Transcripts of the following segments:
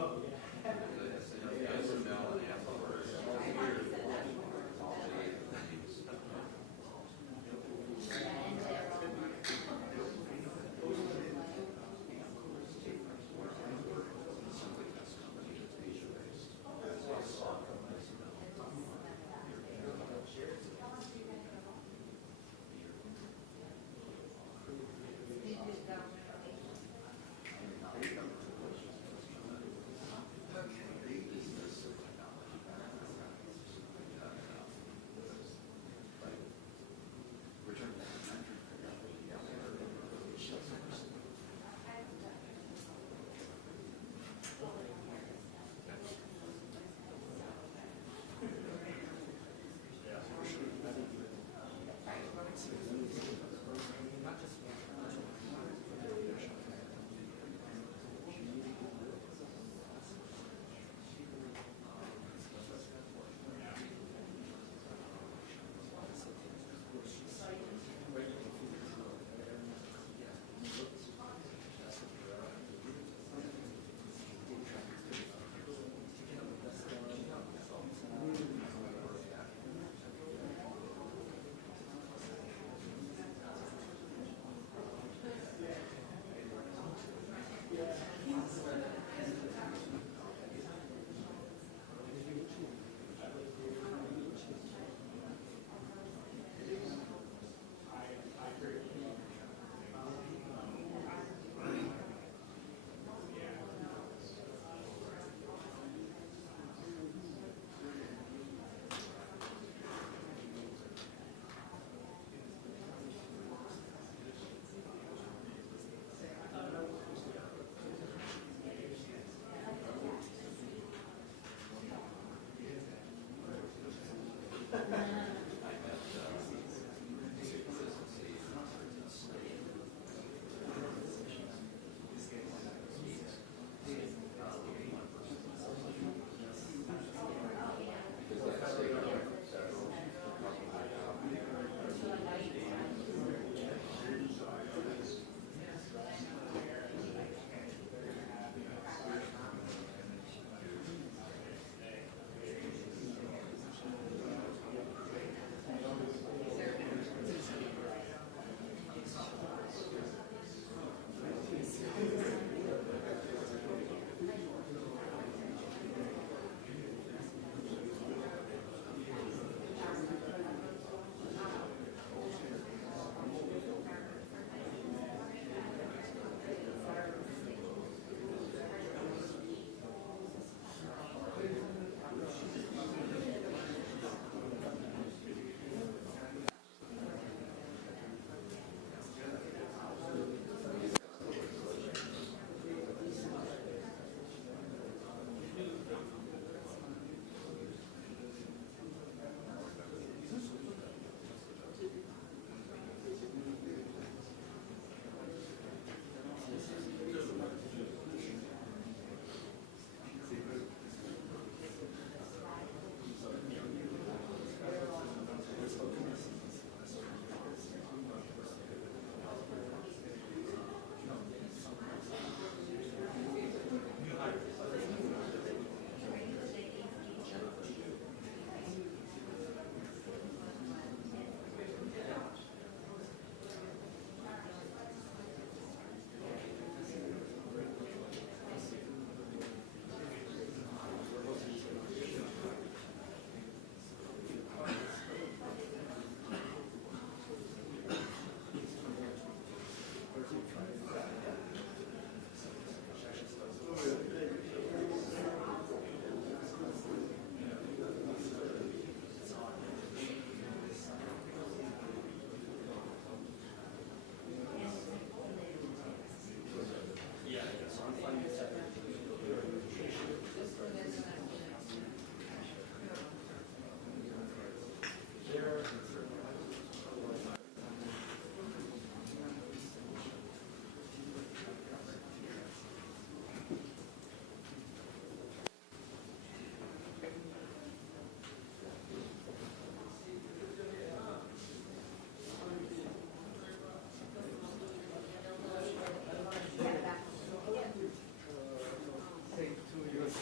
Okay.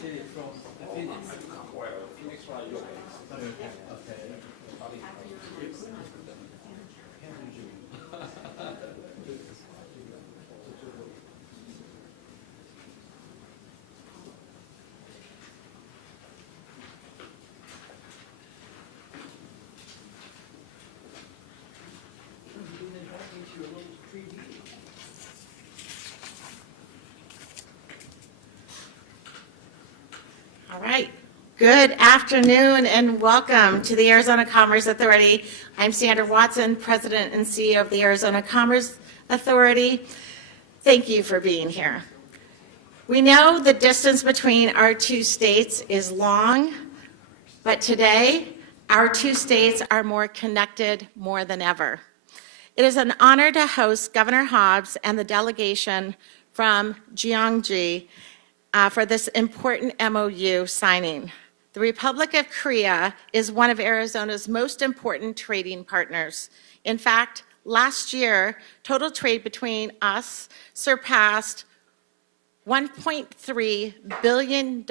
city from Phoenix. Phoenix, All right. Good afternoon and welcome to the Arizona Commerce Authority. I'm Sandra Watson, President and CEO of the Arizona Commerce Authority. Thank you for being here. We know the distance between our two states is long, but today our two states are more connected more than ever. It is an honor to host Governor Hobbs and the delegation from Gyeonggi for this important MOU signing. The Republic of Korea is one of Arizona's most important trading partners. In fact, last year, total trade between us surpassed $1.3 billion.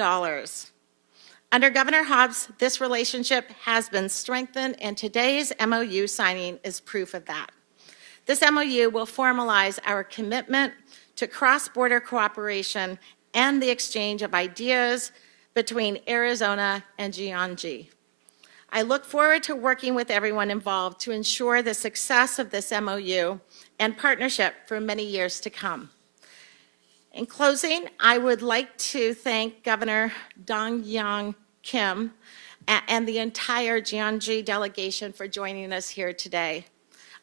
Under Governor Hobbs, this relationship has been strengthened, and today's MOU signing is proof of that. This MOU will formalize our commitment to cross-border cooperation and the exchange of ideas between Arizona and Gyeonggi. I look forward to working with everyone involved to ensure the success of this MOU and partnership for many years to come. In closing, I would like to thank Governor Dong-Yeong Kim and the entire Gyeonggi delegation for joining us here today.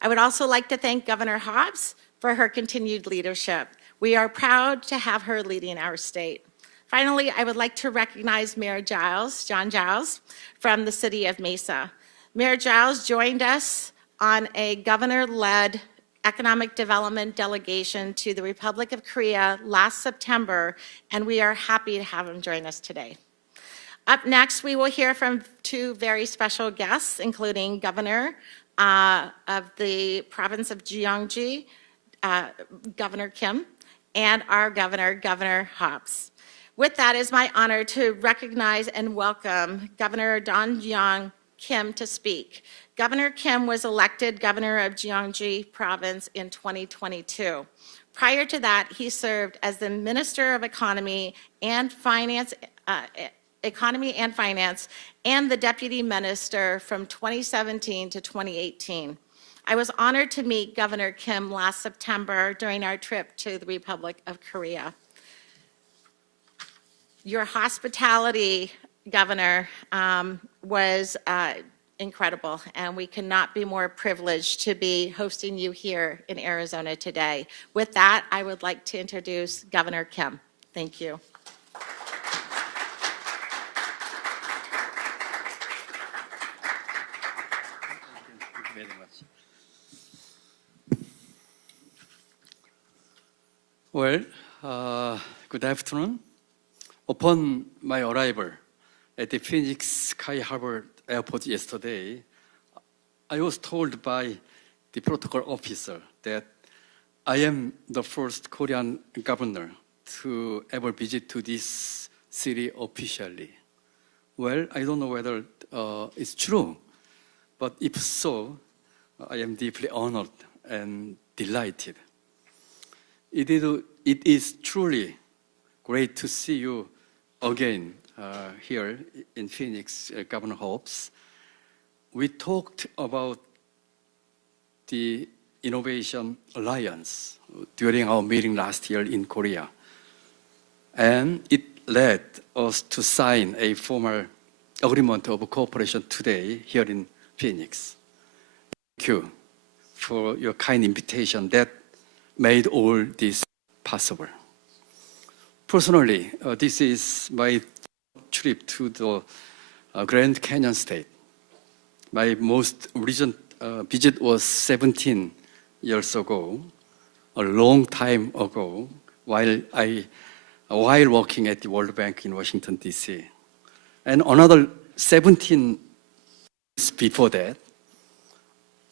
I would also like to thank Governor Hobbs for her continued leadership. We are proud to have her leading our state. Finally, I would like to recognize Mayor Giles, John Giles, from the city of Mesa. Mayor Giles joined us on a governor-led economic development delegation to the Republic of Korea last September, and we are happy to have him join us today. Up next, we will hear from two very special guests, including Governor of the province of Gyeonggi, Governor Kim, and our governor, Governor Hobbs. With that, it is my honor to recognize and welcome Governor Dong-Yeong Kim to speak. Governor Kim was elected governor of Gyeonggi Province in 2022. Prior to that, he served as the Minister of Economy and Finance, and the Deputy Minister from 2017 to 2018. I was honored to meet Governor Kim last September during our trip to the Republic of Korea. Your hospitality, Governor, was incredible, and we cannot be more privileged to be hosting you here in Arizona today. With that, I would like to introduce Governor Kim. Thank you. Well, good afternoon. Upon my arrival at the Phoenix Sky Harbor Airport yesterday, I was told by the protocol officer that I am the first Korean governor to ever visit to this city officially. Well, I don't know whether it's true, but if so, I am deeply honored and delighted. It is truly great to see you again here in Phoenix, Governor Hobbs. We talked about the Innovation Alliance during our meeting last year in Korea, and it led us to sign a formal agreement of cooperation today here in Phoenix. Thank you for your kind invitation that made all this possible. Personally, this is my trip to the Grand Canyon State. My most recent visit was 17 years ago, a long time ago, while working at the World Bank in Washington, D.C. And another 17 years before that,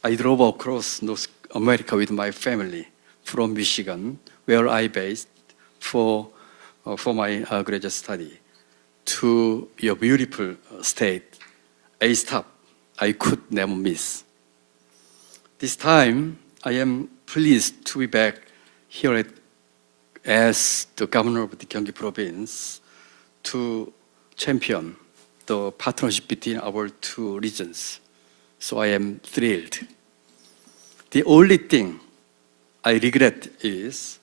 I drove across North America with my family from Michigan, where I based for my graduate study. to your beautiful state, a stop I could never miss. This time, I am pleased to be back here as the governor of the Gyeonggi Province to champion the partnership between our two regions. So I am thrilled. The only thing I regret is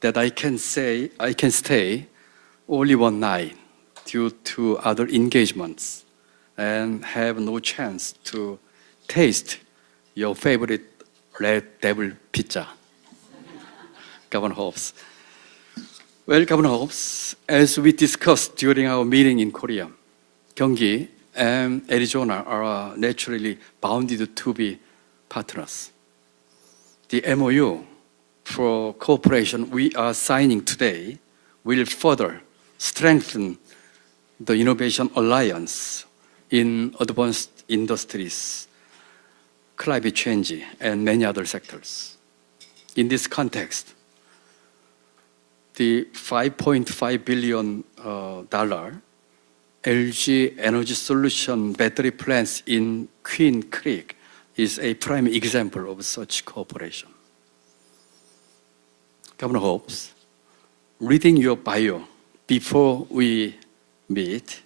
that I can stay only one night due to other engagements and have no chance to taste your favorite red devil pizza. Governor Hobbs. Well, Governor Hobbs, as we discussed during our meeting in Korea, Gyeonggi and Arizona are naturally bounded to be partners. The MOU for cooperation we are signing today will further strengthen the innovation alliance in advanced industries, climate change, and many other sectors. In this context, the $5.5 billion LG Energy Solution battery plants in Queen Creek is a prime example of such cooperation. Governor Hobbs, reading your bio before we meet,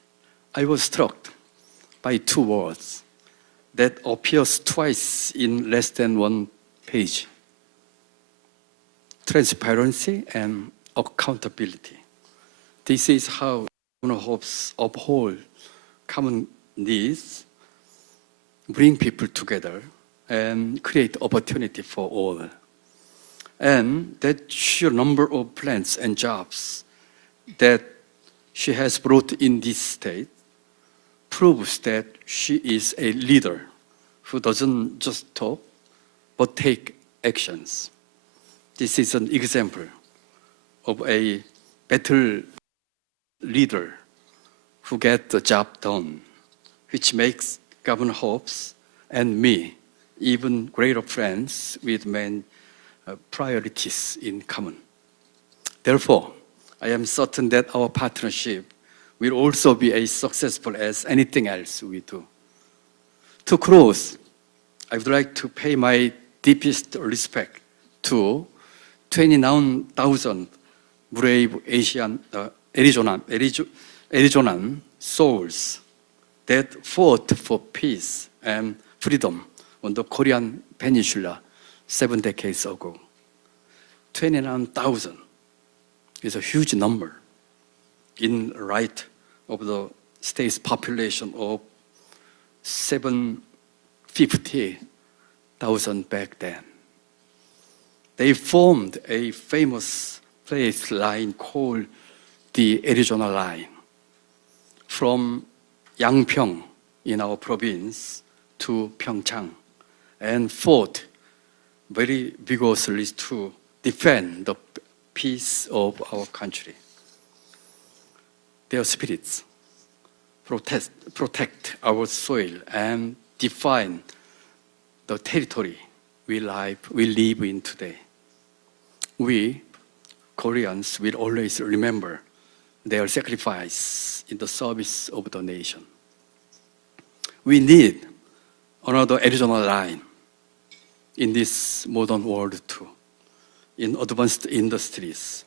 I was struck by two words that appears twice in less than one page: transparency and accountability. This is how Governor Hobbs uphold common needs, bring people together, and create opportunity for all. And that sheer number of plants and jobs that she has brought in this state proves that she is a leader who doesn't just talk, but take actions. This is an example of a better leader who gets the job done, which makes Governor Hobbs and me even greater friends with many priorities in common. Therefore, I am certain that our partnership will also be as successful as anything else we do. To close, I would like to pay my deepest respect to 29,000 brave Arizonan souls that fought for peace and freedom on the Korean Peninsula 7 decades ago. 29,000 is a huge number in light of the state's population of 750,000 back then. They formed a famous place line called the Arizona Line from Yangpyeong in our province to Pyeongchang and fought very vigorously to defend the peace of our country. Their spirits protect our soil and define the territory we live in today. We, Koreans, will always remember their sacrifice in the service of the nation. We need another Arizona line in this modern world too, in advanced industries,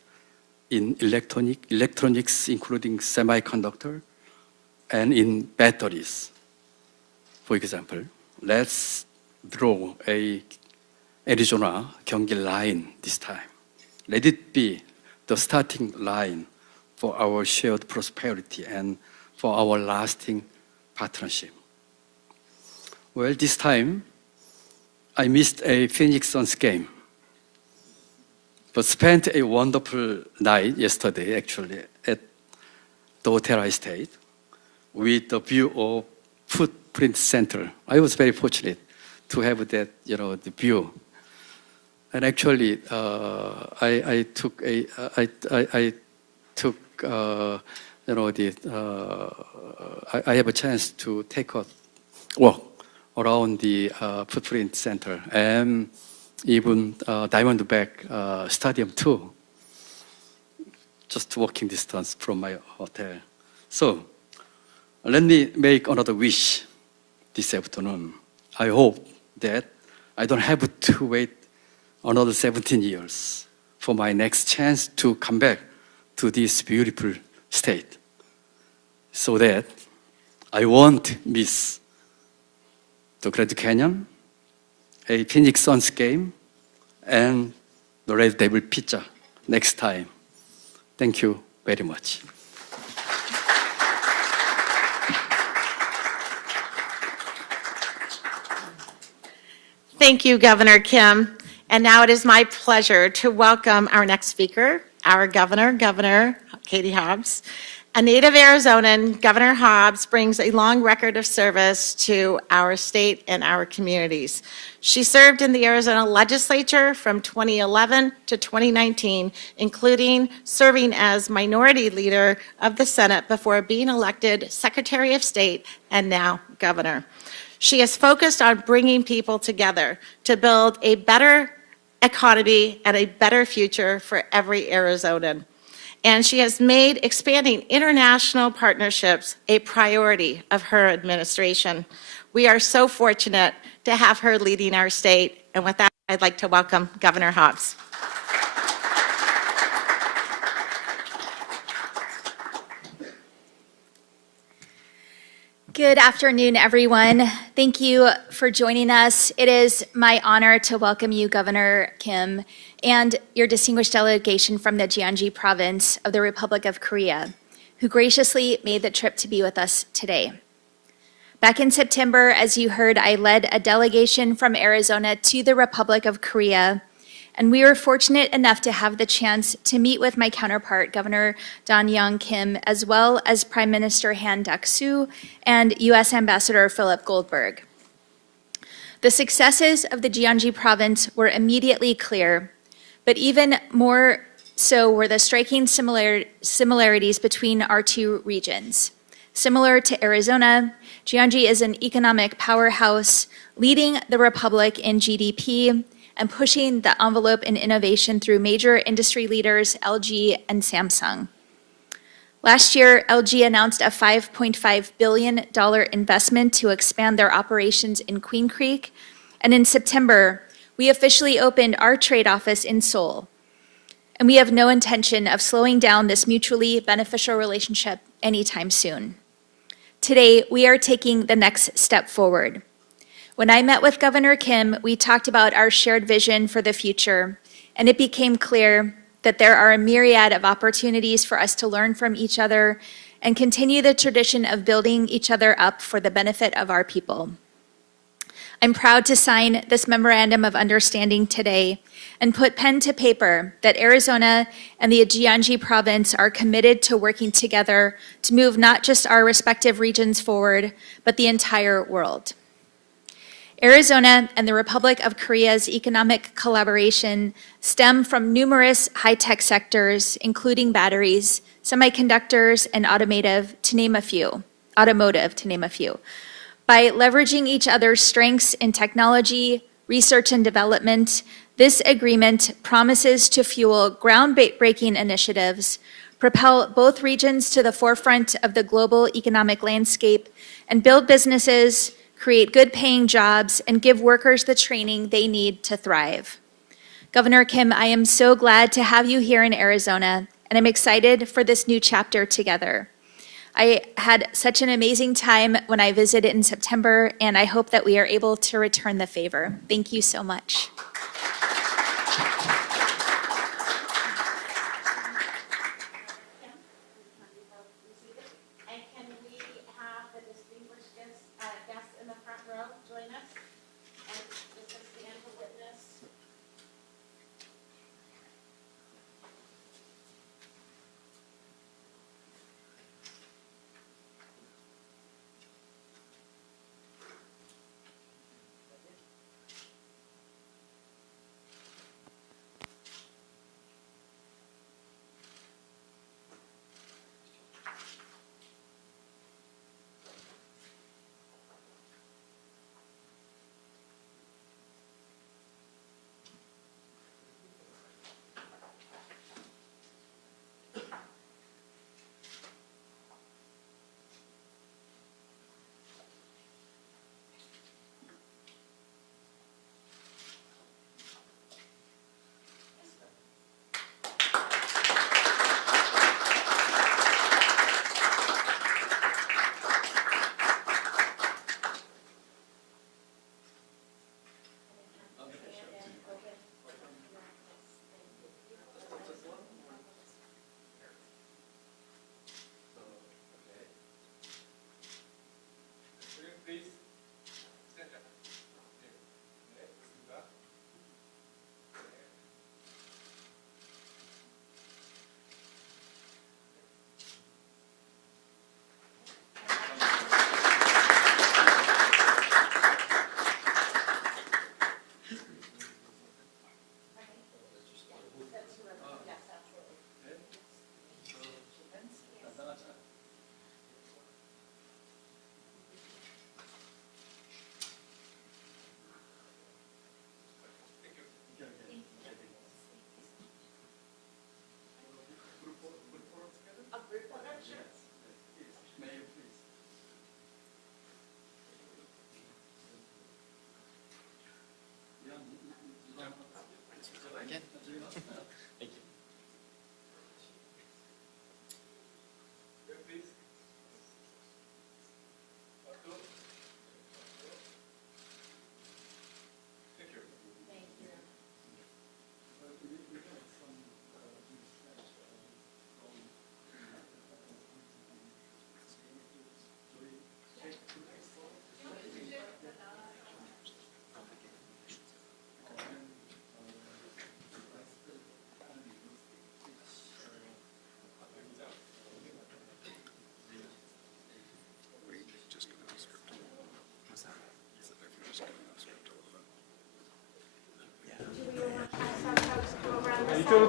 in electronics, including semiconductor, and in batteries. For example, let's draw a Arizona-Gyeonggi line this time. Let it be the starting line for our shared prosperity and for our lasting partnership. Well, this time, I missed a Phoenix Suns game, but spent a wonderful night yesterday, actually, at the hotel I stayed, with the view of Footprint Center. I was very fortunate to have that, the view. And actually, I have a chance to take a walk around the Footprint Center and even Diamondback Stadium too, just walking distance from my hotel. So let me make another wish this afternoon. I hope that I don't have to wait another 17 years for my next chance to come back to this beautiful state, so that I won't miss the Grand Canyon, a Phoenix Suns game, and the Red Devil pizza next time. Thank you very much. Thank you, Governor Kim. And now it is my pleasure to welcome our next speaker, our governor, Governor Katie Hobbs. A native Arizonan, Governor Hobbs brings a long record of service to our state and our communities. She served in the Arizona legislature from 2011 to 2019, including serving as minority leader of the Senate before being elected Secretary of State and now governor. She is focused on bringing people together to build a better economy and a better future for every Arizonan. And she has made expanding international partnerships a priority of her administration. We are so fortunate to have her leading our state. And with that, I'd like to welcome Governor Hobbs. Good afternoon, everyone. Thank you for joining us. It is my honor to welcome you, Governor Kim, and your distinguished delegation from the Gyeonggi Province of the Republic of Korea, who graciously made the trip to be with us today. Back in September, as you heard, I led a delegation from Arizona to the Republic of Korea, and we were fortunate enough to have the chance to meet with my counterpart, Governor Dan-young Kim, as well as Prime Minister Han Duck-soo and U.S. Ambassador Philip Goldberg. The successes of the Gyeonggi Province were immediately clear, but even more so were the striking similarities between our two regions. Similar to Arizona, Gyeonggi is an economic powerhouse, leading the Republic in GDP and pushing the envelope in innovation through major industry leaders LG and Samsung. Last year, LG announced a $5.5 billion investment to expand their operations in Queen Creek, and in September, we officially opened our trade office in Seoul. And we have no intention of slowing down this mutually beneficial relationship anytime soon. Today, we are taking the next step forward. When I met with Governor Kim, we talked about our shared vision for the future, and it became clear that there are a myriad of opportunities for us to learn from each other and continue the tradition of building each other up for the benefit of our people. I'm proud to sign this memorandum of understanding today and put pen to paper that Arizona and the Gyeonggi Province are committed to working together to move not just our respective regions forward, but the entire world. Arizona and the Republic of Korea's economic collaboration stem from numerous high-tech sectors, including batteries, semiconductors, and automotive, to name a few. By leveraging each other's strengths in technology, research and development, this agreement promises to fuel groundbreaking initiatives, propel both regions to the forefront of the global economic landscape, and build businesses, create good-paying jobs, and give workers the training they need to thrive. Governor Kim, I am so glad to have you here in Arizona, and I'm excited for this new chapter together. I had such an amazing time when I visited in September, and I hope that we are able to return the favor. Thank you so much. And can we have the distinguished guests in the front row join us? And just to stand for witness.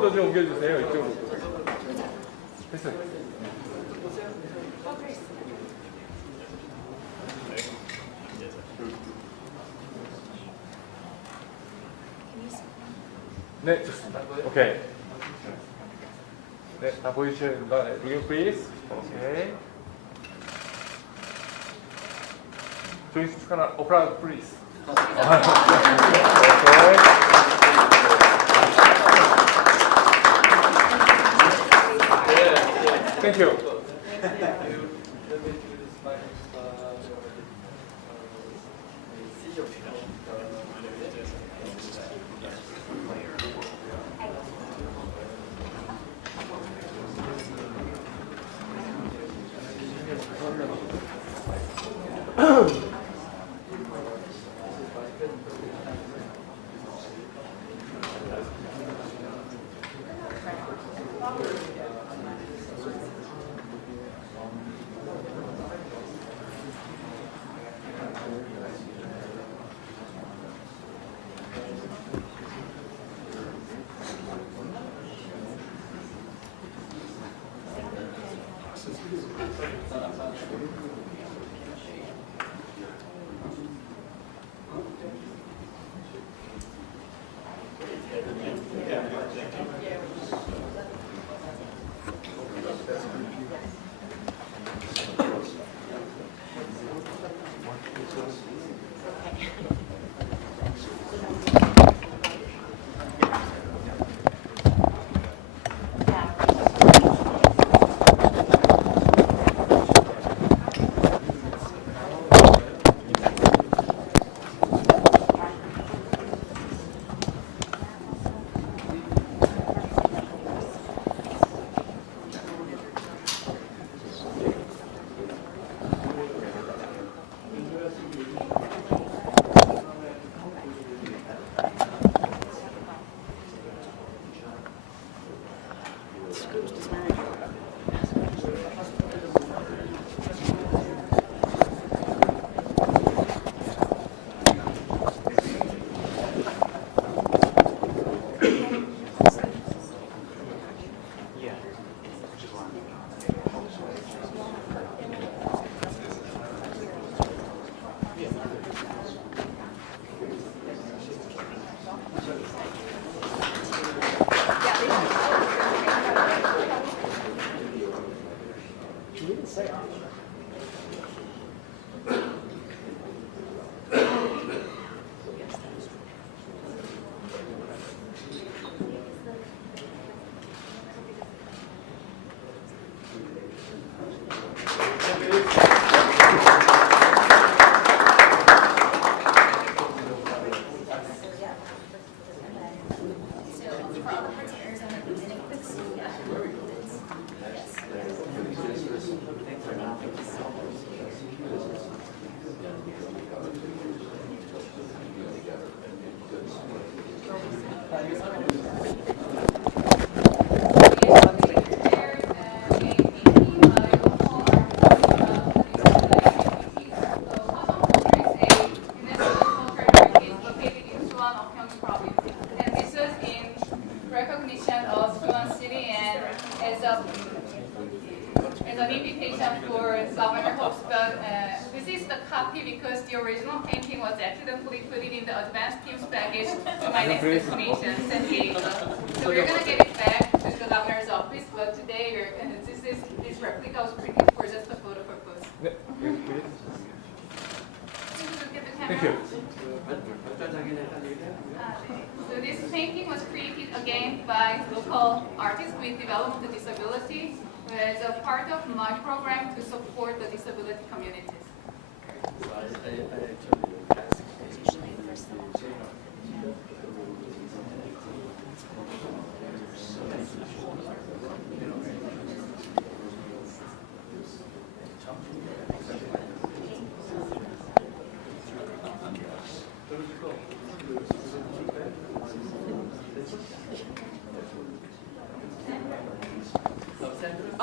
이쪽으로 좀 옮겨주세요. 이쪽으로. 됐어요. 네, 좋습니다. 오케이. 네, 다 보여주셔야 됩니다. 네, look please. 오케이. 조인스 축하나 오프라 please. 오케이. Thank you. As an invitation for Governor Hobbs, but this is the copy because the original painting was accidentally put it in the advanced team's package to my next destination, San Diego. So we're gonna get it back to the governor's office, but today this replica was printed for just a photo purpose. Thank you. So this painting was created again by local artists with developmental disability as a part of my program to support the disability communities.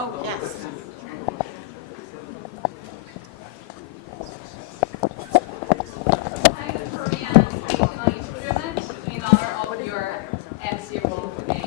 Oh, yes. I'm a Korean traditional instrument in honor of your MC role today.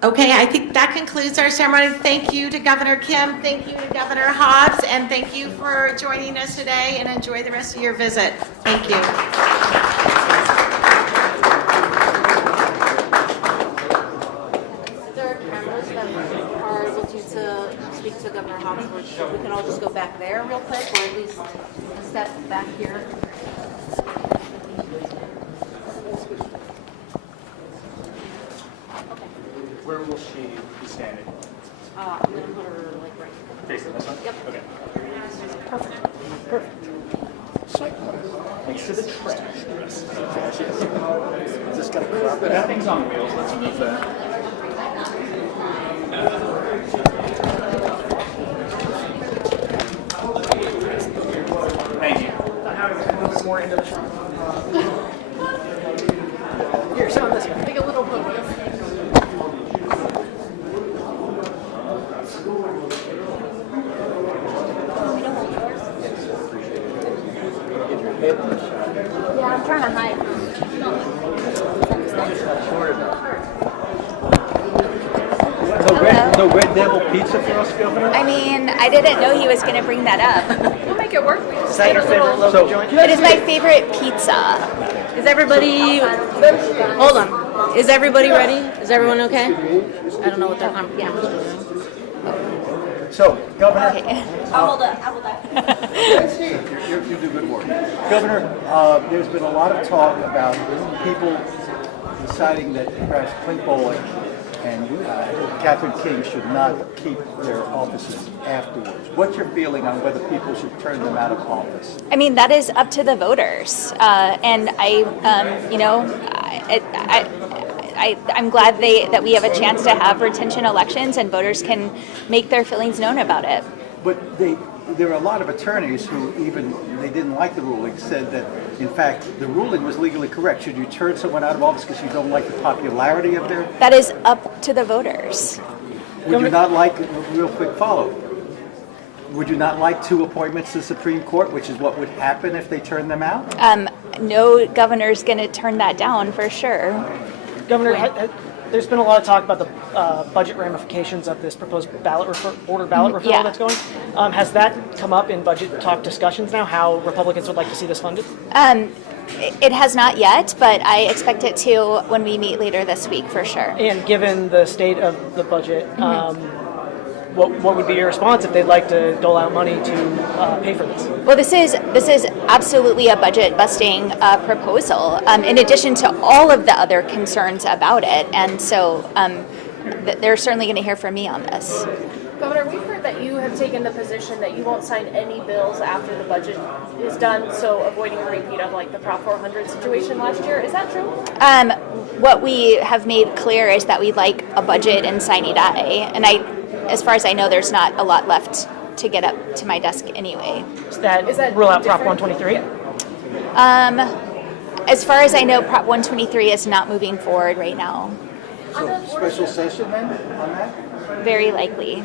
Okay, I think that concludes our ceremony. Thank you to Governor Kim, thank you to Governor Hobbs, and thank you for joining us today, and enjoy the rest of your visit. Thank you. There are cameras that are able to speak to Governor Hobbs. We can all just go back there real quick, or at least step back here. Where will she be standing? I'm gonna put her like right here. Facing this one? Yep. Okay. Perfect. Perfect. Next to the trash. Is this gonna crop it? That thing's on wheels. Let's move that. Thank you. More into the shot. Here, show this guy. Take a little photo. Yeah, I'm trying to hide. No Red Devil pizza for us, Governor? I mean, I didn't know he was going to bring that up. We'll make it work. We just Is that your favorite local joint? It is my favorite pizza. Is everybody? Hold on. Is everybody ready? Is everyone okay? I don't know what they're on. Yeah. So, Governor, I'll hold up. you do good work. Governor, there's been a lot of talk about people deciding that perhaps Clint Bowling and Catherine King should not keep their offices afterwards. What's your feeling on whether people should turn them out of office? I mean, that is up to the voters. And I'm glad that we have a chance to have retention elections and voters can make their feelings known about it. But there are a lot of attorneys who they didn't like the ruling, said that, in fact, the ruling was legally correct. Should you turn someone out of office because you don't like the popularity of their... That is up to the voters. Would you not like, real quick follow, would you not like 2 appointments to the Supreme Court, which is what would happen if they turn them out? No governor's going to turn that down for sure. Governor, there's been a lot of talk about the budget ramifications of this proposed border ballot referral Yeah. that's going. Has that come up in budget talk discussions now, how Republicans would like to see this funded? It has not yet, but I expect it to when we meet later this week for sure. And given the state of the budget, what would be your response if they'd like to dole out money to pay for this? Well, this is absolutely a budget-busting proposal, in addition to all of the other concerns about it. And so they're certainly going to hear from me on this. Governor, we've heard that you have taken the position that you won't sign any bills after the budget is done, so avoiding a repeat of like the Prop 400 situation last year. Is that true? What we have made clear is that we'd like a budget and sine die, and as far as I know, there's not a lot left to get up to my desk anyway. Is that rule out Prop 123? As far as I know, Prop 123 is not moving forward right now. So, special session then on that? Very likely.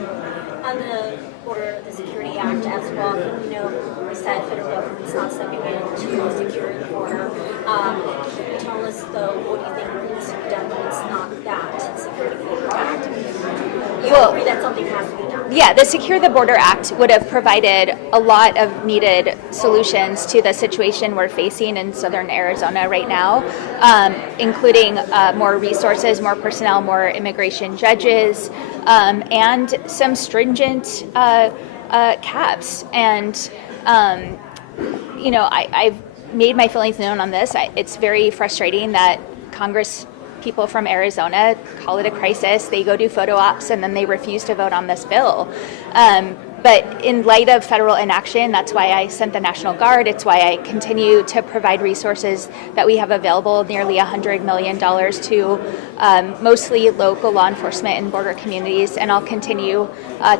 On the border, the Security Act as well, we know we said federal government's not stepping in to secure the border. Can you tell us, though, what do you think needs to be done when it's not that Security Border Act? You agree that something has to be done? Yeah, the Secure the Border Act would have provided a lot of needed solutions to the situation we're facing in southern Arizona right now, including more resources, more personnel, more immigration judges, and some stringent caps. And, I've made my feelings known on this. It's very frustrating that Congress people from Arizona call it a crisis. They go do photo ops and then they refuse to vote on this bill. But in light of federal inaction, that's why I sent the National Guard. It's why I continue to provide resources that we have available, nearly $100 million to mostly local law enforcement and border communities, and I'll continue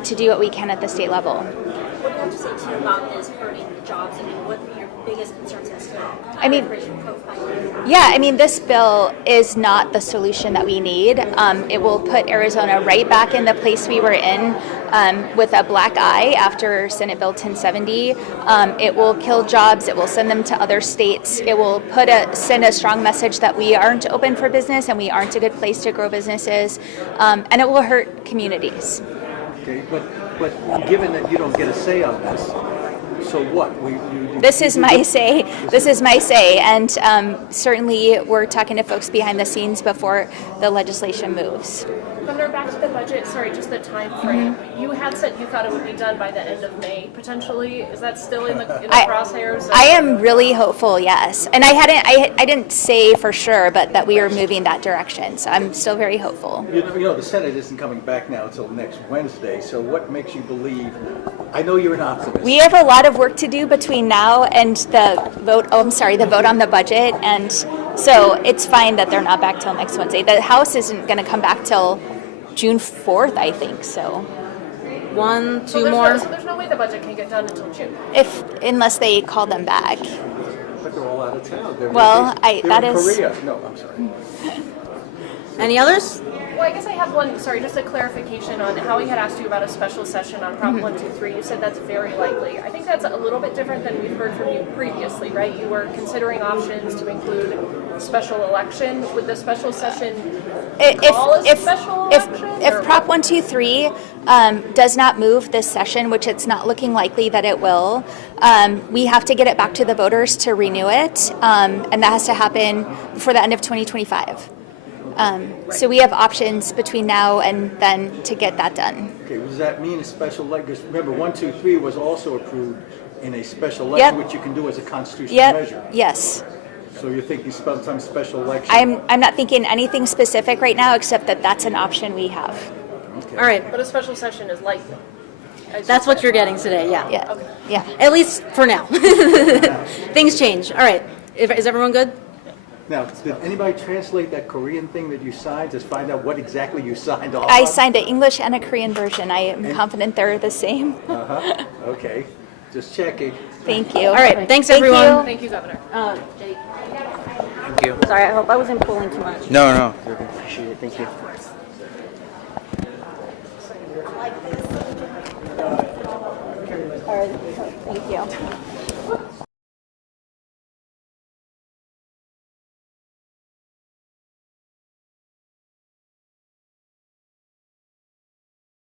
to do what we can at the state level. What do you have to say, too, about this hurting the jobs? I mean, what are your biggest concerns as to I mean, yeah, I mean, this bill is not the solution that we need. It will put Arizona right back in the place we were in with a black eye after Senate Bill 1070. It will kill jobs. It will send them to other states. It will send a strong message that we aren't open for business and we aren't a good place to grow businesses. And it will hurt communities. Okay, but given that you don't get a say on this, so what? This is my say. This is my say, and certainly we're talking to folks behind the scenes before the legislation moves. Governor, back to the budget. Sorry, just the time frame. You had said you thought it would be done by the end of May, potentially. Is that still in the crosshairs? I am really hopeful, yes. And I didn't say for sure, but that we are moving that direction. So I'm still very hopeful. You know, the Senate isn't coming back now until next Wednesday. So what makes you believe? I know you're an optimist. We have a lot of work to do between now and the vote. Oh, I'm sorry, the vote on the budget. And so it's fine that they're not back till next Wednesday. The House isn't going to come back till June 4th, I think. So 1, 2 So more. there's no way the budget can get done until June. unless they call them back. But they're all out of town. They're That in is- Korea. No, I'm sorry. Any others? Well, I guess I have one, sorry, just a clarification on how he had asked you about a special session on Prop 123. You said that's very likely. I think that's a little bit different than we've heard from you previously, right? You were considering options to include special election. Would the special session call a special election? If Prop 123 does not move this session, which it's not looking likely that it will, we have to get it back to the voters to renew it, and that has to happen before the end of 2025. So we have options between now and then to get that done. Okay, does that mean a special election? Because remember, 123 was also approved in a special election, which you can do as a constitutional measure. Yes. So you're thinking some special election? I'm not thinking anything specific right now, except that that's an option we have. Okay. All right. But a special session is likely. That's what you're getting today, yeah. Yeah. Okay. Yeah. At least for now. Things change. All right. Is everyone good? Now, did anybody translate that Korean thing that you signed to find out what exactly you signed off I on? signed an English and a Korean version. I am confident they're the same. Uh-huh. Okay, just checking. Thank you. All right. Thanks, Thank everyone. you. Thank you, Governor. Jake. Thank you. Sorry, I hope I wasn't pulling too much. No, no. Appreciate it. Thank you. All right. Thank you.